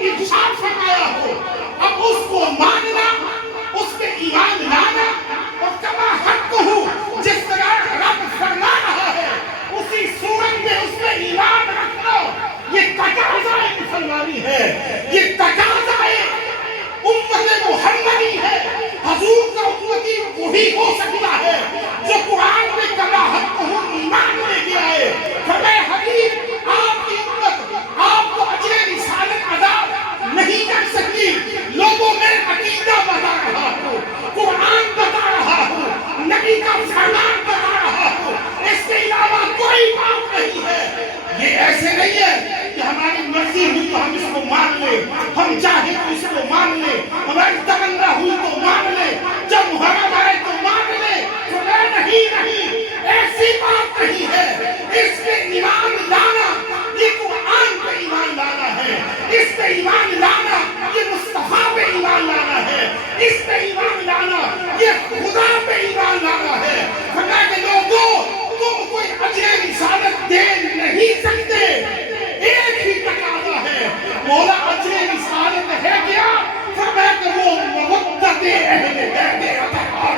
ارشاد فرمایا ہو، اب اس کو ماننا، اس پہ ایمان لانا، اور کما حق ہو، جس طرح رب فرما رہا ہے اسی صورت میں اس پہ ایمان رکھنا، یہ تقاضا مسلمانی ہے، یہ تقاضا امت محمدی ہے۔ حضور کا امتی وہی ہو سکتا ہے جو قرآن میں کما حق ہو ایمان لے کے آئے۔ فرمائے حبیب آپ کی امت آپ کو اجر رسالت ادا نہیں کر سکتی، لوگوں میں عقیدہ بتا رہا ہوں، قرآن بتا رہا ہوں، نبی کا فرمان بتا رہا ہوں، اس کے علاوہ کوئی بات نہیں ہے۔ یہ ایسے نہیں ہے کہ ہماری مرضی ہوئی تو ہم اس کو مان لیں، ہم چاہیں تو اس کو مان لیں، ہماری تمنا ہوئی تو مان لیں، جب محرم آئے تو مان لیں۔ نہیں، ایسی بات نہیں ہے۔ اس پہ ایمان لانا یہ قرآن پہ ایمان لانا ہے، اس پہ ایمان لانا یہ مصطفیٰ پہ ایمان لانا ہے، اس پہ ایمان لانا یہ خدا پہ ایمان لانا ہے۔ فرمایا کہ لوگوں تم کوئی اجر رسالت دے نہیں سکتے، ایک ہی تقاضا ہے، مولا اجر رسالت ہے کیا؟ فرمایا کہ وہ مودت اہل بیت اطہار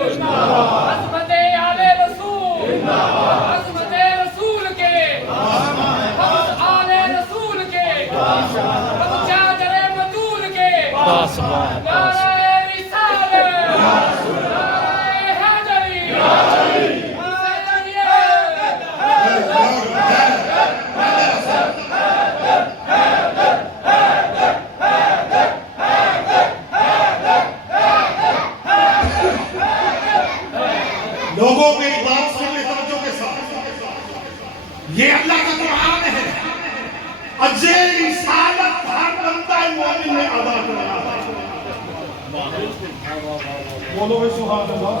عظمت آل رسول، عظمت رسول کے، عظمت آل رسول کے، ہم چادر بطول کے، نعرہ رسالت، نعرہ حیدری، لوگوں میری بات سن لے توجہ کے ساتھ، یہ اللہ کا قرآن ہے، اجر رسالت ہر بندہ مومن نے ادا کرنا ہے۔ بولو اے سبحان اللہ۔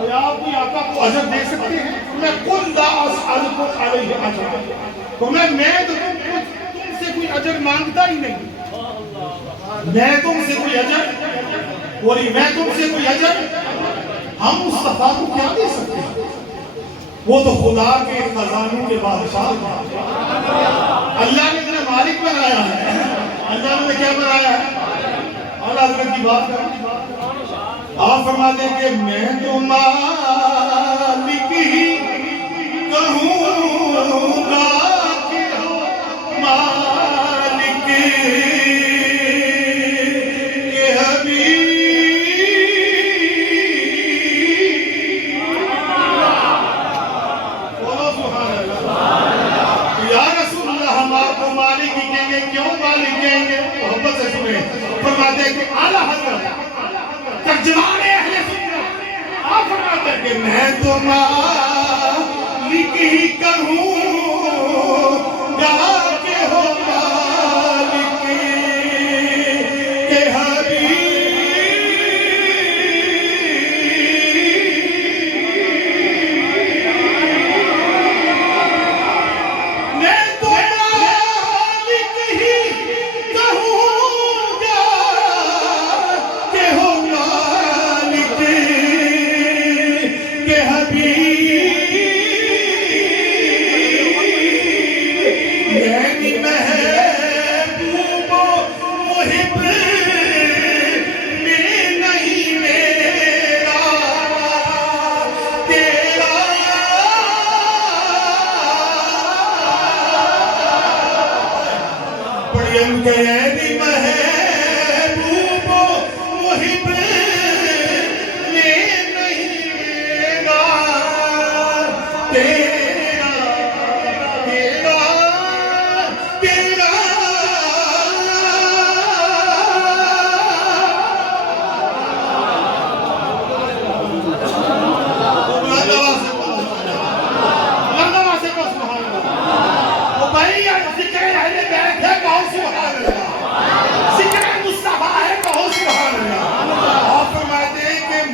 کہ آپ بھی آقا کو اجر دے سکتے ہیں؟ میں قل لا اسألکم علیہ اجرا، تو میں تو تم سے کوئی اجر مانگتا ہی نہیں، میں تم سے کوئی اجر، بولی میں تم سے کوئی اجر، ہم مصطفیٰ کو کیا دے سکتے ہیں؟ وہ تو خدا کے خزانوں کے بادشاہ ہیں۔ اللہ نے انہیں مالک بنایا ہے، اللہ نے کیا بنایا ہے؟ اور حضرت کی بات کریں، آپ فرماتے ہیں کہ میں تو مالک ہی کہوں گا کہ ہو مالک کے حبیب۔ فرماتے ہیں کہ اعلیٰ حضرت ترجمان اہل سنت آپ فرماتے ہیں کہ میں تو مالک ہی کہوں گا کہ ہو مالک کے حبیب۔ میں تو مالک ہی کہوں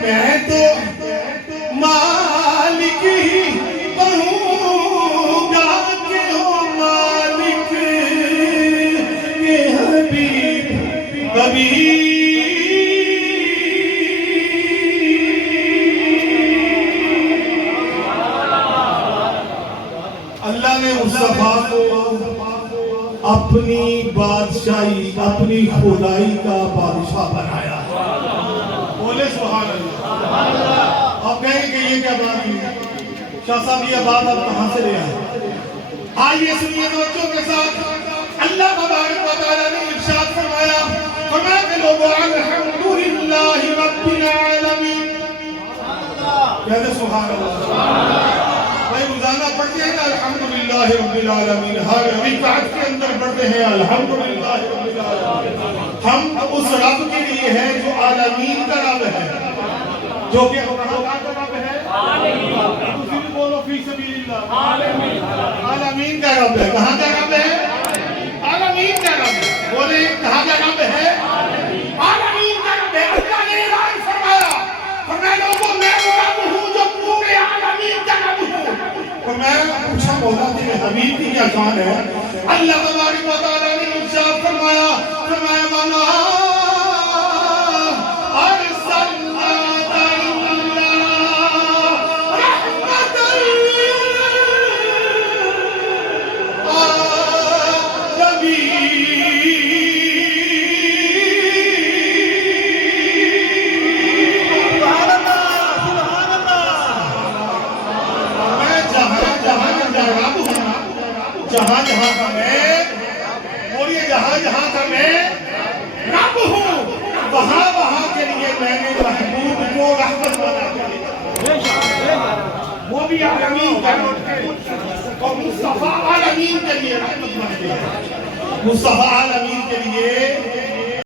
میں تو مالک ہی کہوں مصطفیٰ کو اپنی بادشاہی اپنی خدائی کا بادشاہ بنایا. بولے سبحان اللہ. آپ کہیں گے کہ یہ کیا بات ہے شاہ صاحب، یہ بات آپ کہاں سے لے آئے؟ آئیے سنیے توجہ کے ساتھ. اللہ تبارک و تعالیٰ نے ارشاد فرمایا کہ لوگوں الحمدللہ رب العالمین. کہتے سبحان اللہ. بھائی روزانہ پڑھتے ہیں نا الحمدللہ رب العالمین، ہر رکعت کے اندر پڑھتے ہیں الحمدللہ رب العالمین. ہم اس رب کے لیے ہیں جو عالمین کا رب ہے، جو کہ کہاں کا رب ہے؟ تسی بھی بولو فی سبیل اللہ. عالمین کا رب ہے. کہاں کا رب ہے؟ عالمین کا رب ہے. بولے کہاں کا رب ہے؟ عالمین کا رب ہے. اللہ نے اعلان فرمایا لوگوں میں وہ رب ہوں جو پورے عالمین کا رب ہوں. اور میں پوچھا مولا کہ حبیب کی کیا شان ہے؟ اللہ تبارک و تعالیٰ نے ارشاد فرمایا وما ارسلناک الا رحمۃ جہاں جہاں کا میں، بولیے جہاں جہاں کا میں رب ہوں، وہاں وہاں کے لیے میں نے محبوب کو رحمت بنا دیا. وہ بھی عالمین کا رب ہے اور مصطفیٰ عالمین کے لیے رحمت بنا دیا. مصطفیٰ عالمین کے لیے